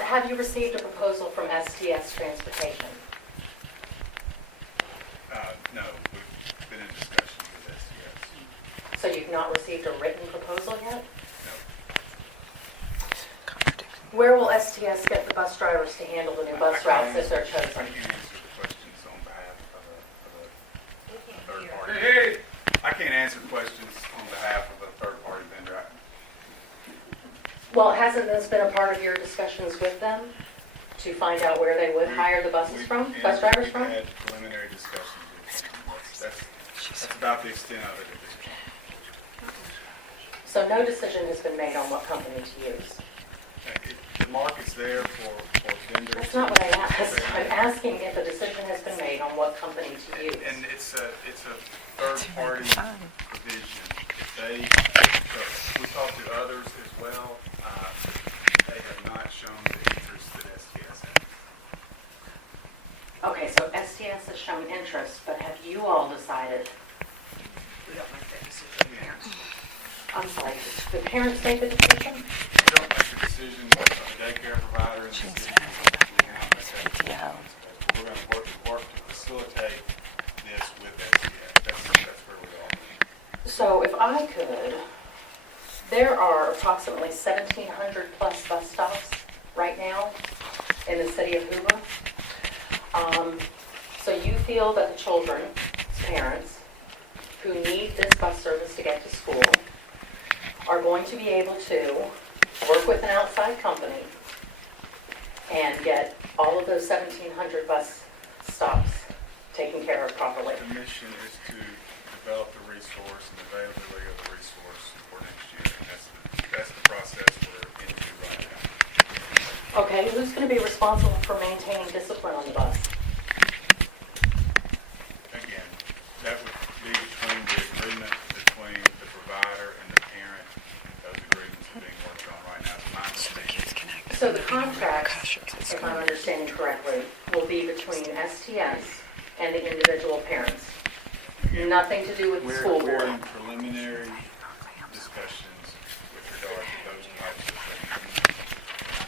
Have you received a proposal from STS Transportation? No, we've been in discussions with STS. So you've not received a written proposal yet? No. Where will STS get the bus drivers to handle the new bus routes if they're I chosen? can't answer the questions on behalf of a third party. Hey! I can't answer questions on behalf of a third party vendor. Well, hasn't this been a part of your discussions with them to find out where they would hire the buses from, bus drivers from? We've had preliminary discussions with them. That's about the extent of it at this point. So no decision has been made on what company to use? The market's there for vendors. That's not what I asked. I'm asking if a decision has been made on what company to use. And it's a third party provision. We talked to others as well. They have not shown the interest that STS has. Okay, so STS has shown interest, but have you all decided? We don't make that decision, parents. I'm sorry, the parents make the decision? We don't make the decision, the daycare provider and the city. We're going to work to facilitate this with STS. That's where we are. So if I could, there are approximately 1,700 plus bus stops right now in the city of Hoover. So you feel that the children's parents who need this bus service to get to school are going to be able to work with an outside company and get all of those 1,700 bus stops taken care of properly? The mission is to develop the resource and availability of the resource for next year. And that's the process we're into right now. Okay, who's going to be responsible for maintaining discipline on the bus? Again, that would be between the agreement between the provider and the parent. Those agreements are being worked on right now. It's my understanding. So the contract, if I'm understanding correctly, will be between STS and the individual parents. Nothing to do with the school We're board. in preliminary discussions with regard to those types of things.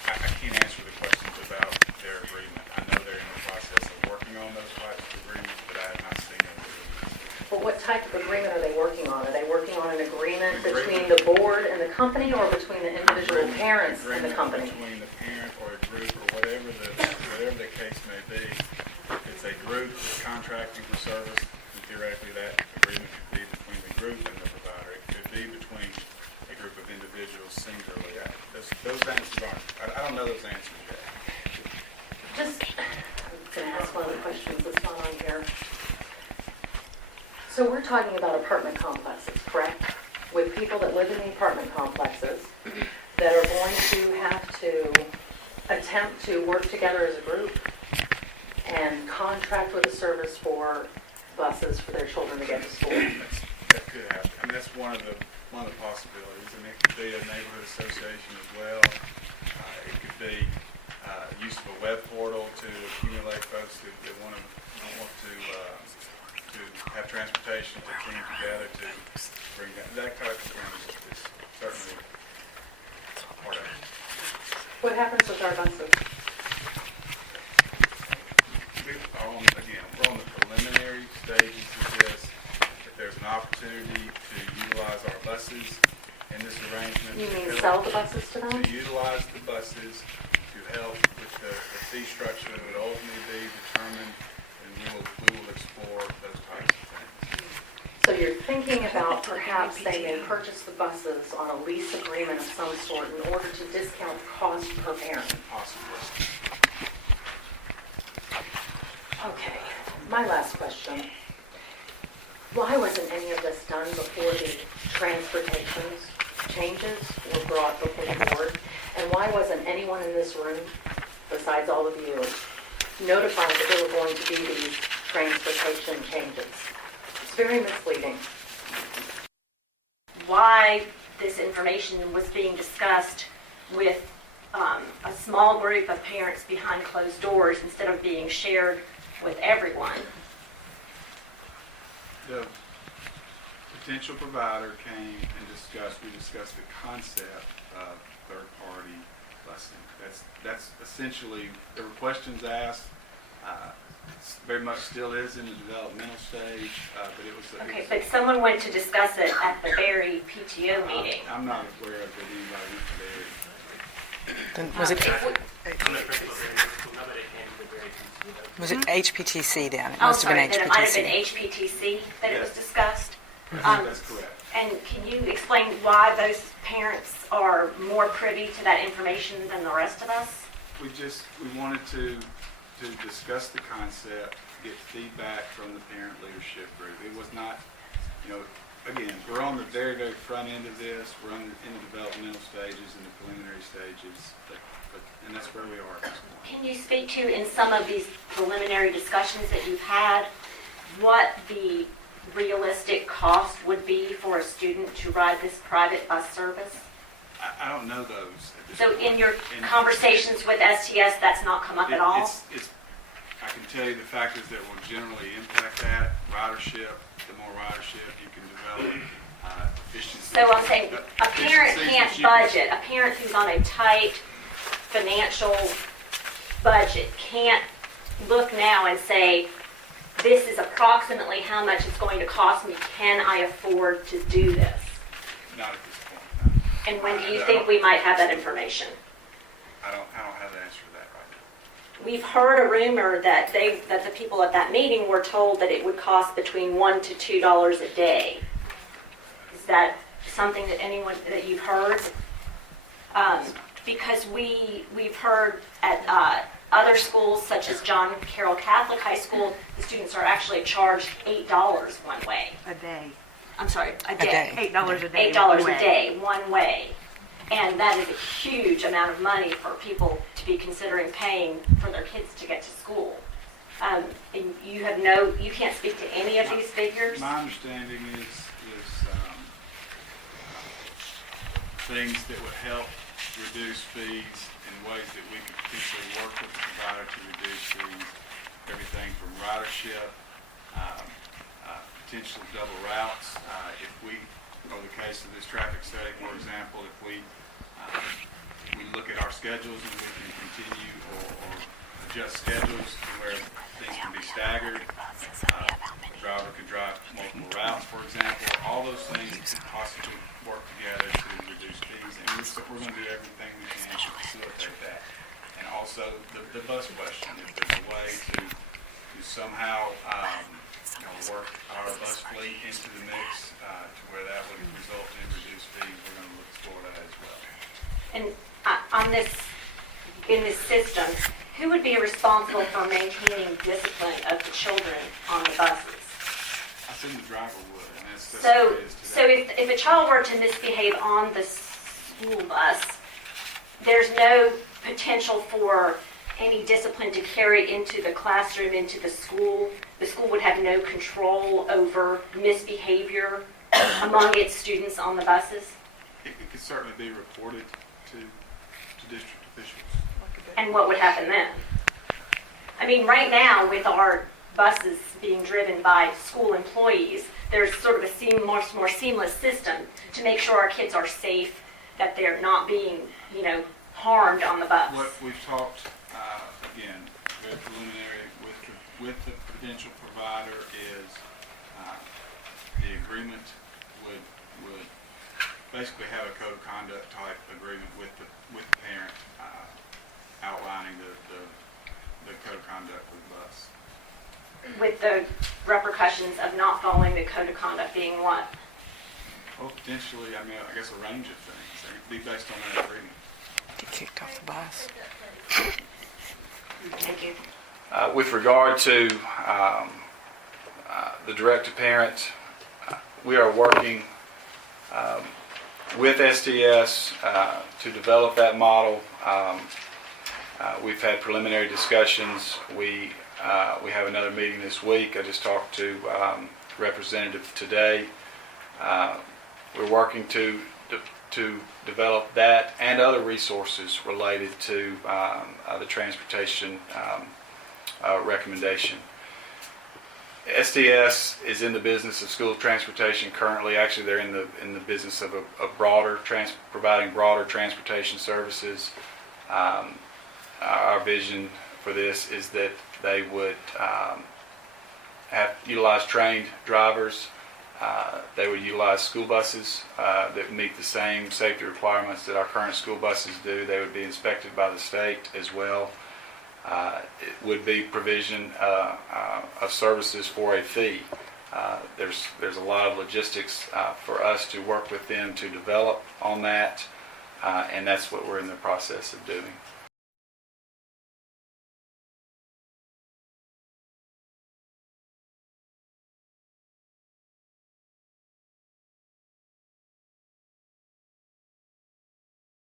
I can't answer the questions about their agreement. I know they're in the process of working on those types of agreements, but I have not seen those agreements. But what type of agreement are they working on? Are they working on an agreement between the board and the company, or between the individual parents and the company? Between the parent or a group or whatever the case may be. If it's a group that's contracting for service, then theoretically that agreement could be between the group and the provider. It could be between a group of individuals singularly. Those answers aren't, I don't know those answers yet. Just, I'm going to ask one of the questions that's not on here. So we're talking about apartment complexes, correct? With people that live in the apartment complexes that are going to have to attempt to work together as a group and contract with a service for buses for their children to get to school. That could happen. I mean, that's one of the possibilities. And it could be a neighborhood association as well. It could be use of a web portal to accumulate folks that want to have transportation to team together to bring that type of thing is certainly part of it. What happens with our buses? We're on the preliminary stages of this. If there's an opportunity to utilize our buses in this arrangement. You mean sell the buses to them? To utilize the buses to help with the fee structure that would ultimately be determined, and we will explore those types of things. So you're thinking about perhaps they may purchase the buses on a lease agreement of some sort in order to discount the cost per parent? Possibly. Okay, my last question. Why wasn't any of this done before the transportation changes were brought before the board? And why wasn't anyone in this room, besides all of you, notified that there were going to be these transportation changes? It's very misleading. Why this information was being discussed with a small group of parents behind closed doors instead of being shared with everyone. The potential provider came and we discussed the concept of third-party busing. That's essentially, there were questions asked. Very much still is in the developmental stage, but it was. Okay, but someone went to discuss it at the Berry PTO meeting. I'm not aware of that anybody went to Berry. Then was it If we- I'm the principal of the school, nobody came to the grade PTO. was it HPTC then? It I'm must have sorry, been that it might have been HPTC. HPTC that it was Yes. discussed. That's correct. And can you explain why those parents are more privy to that information than the rest of us? We wanted to discuss the concept, get feedback from the parent leadership group. It was not, again, we're on the very, very front end of this. We're in the developmental stages and the preliminary stages, and that's where we are at this point. Can you speak to, in some of these preliminary discussions that you've had, what the realistic cost would be for a student to ride this private bus service? I don't know those at this So point. in your And conversations with STS, that's not come up at all? I can tell you the factors that will generally impact that, ridership. The more ridership you can develop, efficiency. So I'm saying, a parent can't budget, a parent who's on a tight financial budget can't look now and say, this is approximately how much it's going to cost me, can I afford to do this? Not at this point, no. And when do you think we might have that information? I don't have the answer to that right now. We've heard a rumor that the people at that meeting were told that it would cost between $1 to $2 a day. Is that something that you've heard? Because we've heard at other schools, such as John Carroll Catholic High School, the students are actually charged $8 one way. A day. I'm sorry, a day. day. $8 a day. $8 one a way. day, one way. And that is a huge amount of money for people to be considering paying for their kids to get to school. And you can't speak to any of these figures? My understanding is things that would help reduce fees in ways that we could potentially work with the provider to reduce fees. Everything from ridership, potential double routes. If we, or the case of this traffic study, for example, if we look at our schedules and we can continue or adjust schedules to where things can be staggered. A driver could drive multiple routes, for example. All those things could possibly work together to reduce fees, and we're going to do everything we can to facilitate that. And also the bus question, if there's a way to somehow work our bus fleet into the mix to where that would result in reduced fees, we're going to look for that as well. And in this system, who would be responsible for maintaining discipline of the children on the buses? I assume the driver would, and that's So, what it is so today. if a child were to misbehave on the school bus, there's no potential for any discipline to carry into the classroom, into the school? The school would have no control over misbehavior among its students on the buses? It could certainly be reported to district officials. And what would happen then? I mean, right now, with our buses being driven by school employees, there's sort of a more seamless system to make sure our kids are safe, that they're not being, harmed on the bus. What we've talked, again, very preliminary with the credential provider is the agreement would basically have a code of conduct type agreement with the parent outlining the code of conduct for the bus. With the repercussions of not following the code of conduct being what? Well, potentially, I guess a range of things. It would be based on that agreement. Get kicked off the bus. Thank you. With regard to the direct-to-parent, we are working with STS to develop that model. We've had preliminary discussions. We have another meeting this week. I just talked to representative today. We're working to develop that and other resources related to the transportation recommendation. STS is in the business of school transportation currently. Actually, they're in the business of providing broader transportation services. Our vision for this is that they would have utilize trained drivers. They would utilize school buses that meet the same safety requirements that our current school buses do. They would be inspected by the state as well. It would be provision of services for a fee. There's a lot of logistics for us to work with them to develop on that, and that's what we're in the process of doing.